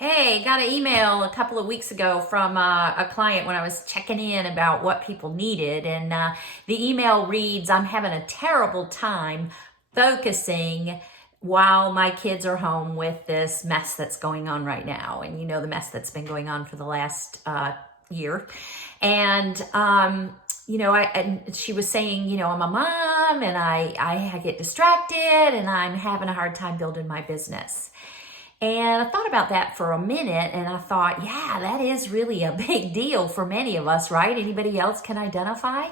Hey, got an email a couple of weeks ago from a client when I was checking in about what people needed. And the email reads, I'm having a terrible time focusing while my kids are home with this mess that's going on right now. And you know, the mess that's been going on for the last year. And, and she was saying, I'm a mom and I get distracted and I'm having a hard time building my business. And I thought about that for a minute and I thought, yeah, that is really a big deal for many of us, right? Anybody else can identify?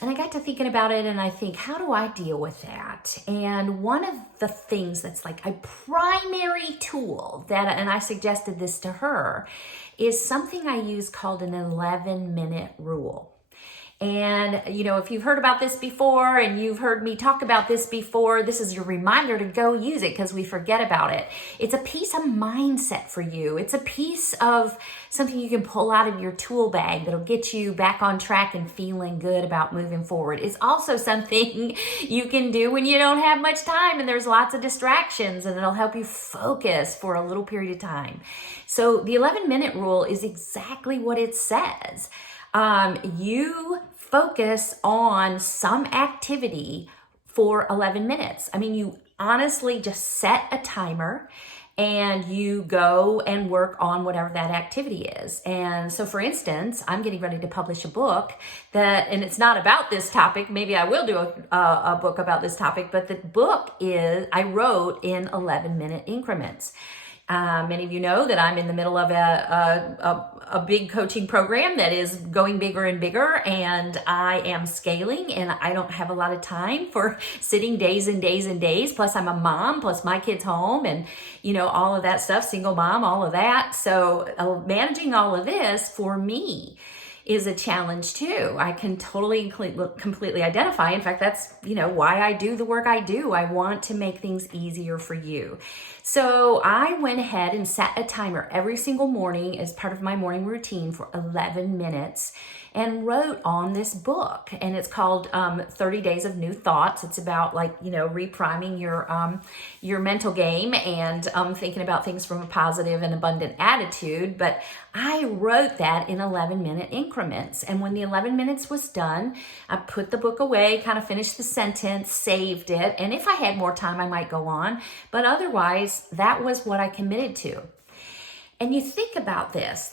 And I got to thinking about it and I think, how do I deal with that? And one of the things that's like a primary tool and I suggested this to her, is something I use called an 11-minute rule. And, if you've heard about this before and you've heard me talk about this before, this is your reminder to go use it because we forget about it. It's a piece of mindset for you. It's a piece of something you can pull out of your tool bag that'll get you back on track and feeling good about moving forward. It's also something you can do when you don't have much time and there's lots of distractions, and it'll help you focus for a little period of time. So the 11-minute rule is exactly what it says. You focus on some activity for 11 minutes. I mean, you honestly just set a timer and you go and work on whatever that activity is. And so for instance, I'm getting ready to publish a book and it's not about this topic. Maybe I will do a book about this topic, but the book I wrote in 11-minute increments. Many of you know that I'm in the middle of a big coaching program that is going bigger and bigger, and I am scaling, and I don't have a lot of time for sitting days and days and days. Plus I'm a mom, plus my kids home, and all of that stuff, single mom, all of that. So managing all of this for me is a challenge too. I can totally completely identify. In fact, that's, why I do the work I do. I want to make things easier for you. So I went ahead and set a timer every single morning as part of my morning routine for 11 minutes and wrote on this book. And it's called 30 Days of New Thoughts. It's about repriming your mental game and thinking about things from a positive and abundant attitude. But I wrote that in 11-minute increments. And when the 11 minutes was done, I put the book away, kind of finished the sentence, saved it. And if I had more time, I might go on. But otherwise, that was what I committed to. And you think about this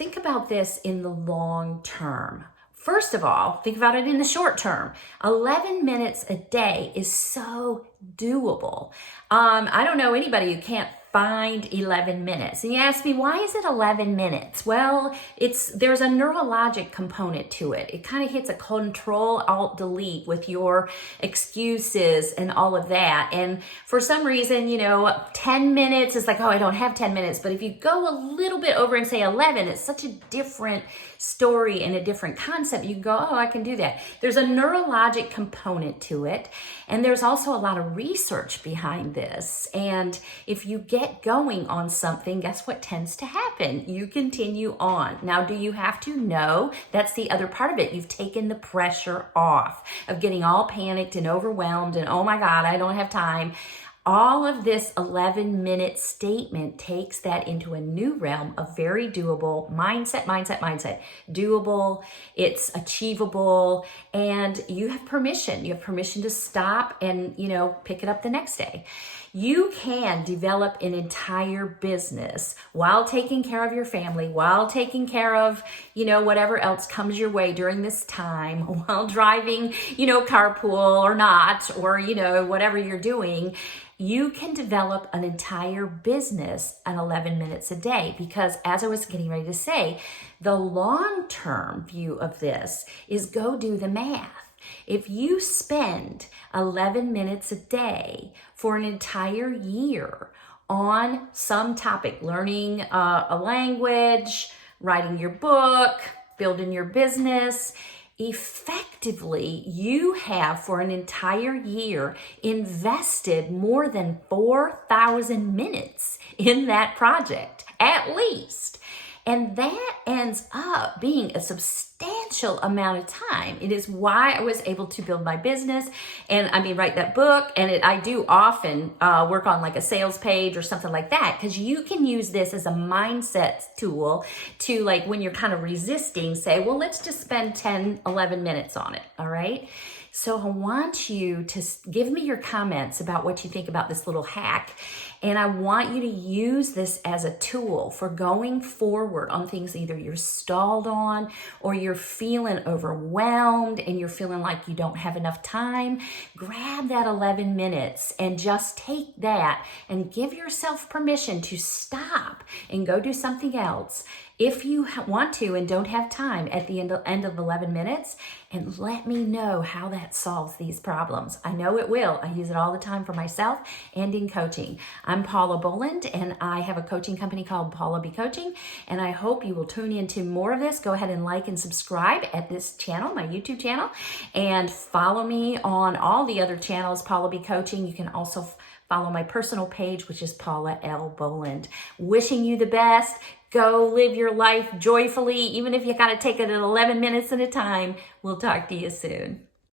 in the long term. First of all, think about it in the short term. 11 minutes a day is so doable. I don't know anybody who can't find 11 minutes. And you ask me, why is it 11 minutes? Well, there's a neurologic component to it. It kind of hits a Control-Alt-Delete with your excuses and all of that. And for some reason, 10 minutes is like, oh, I don't have 10 minutes. But if you go a little bit over and say 11, it's such a different story and a different concept. You go, oh, I can do that. There's a neurologic component to it. And there's also a lot of research behind this. And if you get going on something, guess what tends to happen? You continue on. Now, do you have to? No. That's the other part of it. You've taken the pressure off of getting all panicked and overwhelmed and, oh my God, I don't have time. All of this 11-minute statement takes that into a new realm of very doable mindset. Doable, it's achievable, and you have permission. You have permission to stop and, pick it up the next day. You can develop an entire business while taking care of your family, while taking care of, whatever else comes your way during this time, while driving, carpool or not, or, whatever you're doing. You can develop an entire business in 11 minutes a day because, as I was getting ready to say, the long-term view of this is go do the math. If you spend 11 minutes a day for an entire year on some topic, learning a language, writing your book, building your business, effectively, you have for an entire year invested more than 4,000 minutes in that project, at least. And that ends up being a substantial substantial amount of time. It is why I was able to build my business and write that book. And I do often work on like a sales page or something like that, because you can use this as a mindset tool to, like, when you're kind of resisting, say, well, let's just spend 10, 11 minutes on it. All right. So I want you to give me your comments about what you think about this little hack. And I want you to use this as a tool for going forward on things either you're stalled on, or you're feeling overwhelmed and you're feeling like you don't have enough time. Grab that 11 minutes and just take that and give yourself permission to stop and go do something else if you want to and don't have time at the end of 11 minutes, and let me know how that solves these problems. I know it will. I use it all the time for myself and in coaching. I'm Paula Bohland, and I have a coaching company called Paulabcoaching, and I hope you will tune into more of this. Go ahead and like and subscribe at this channel, my YouTube channel, and follow me on all the other channels, Paulabcoaching. You can also follow my personal page, which is Paula L. Bohland. Wishing you the best. Go live your life joyfully, even if you got to take it at 11 minutes at a time. We'll talk to you soon.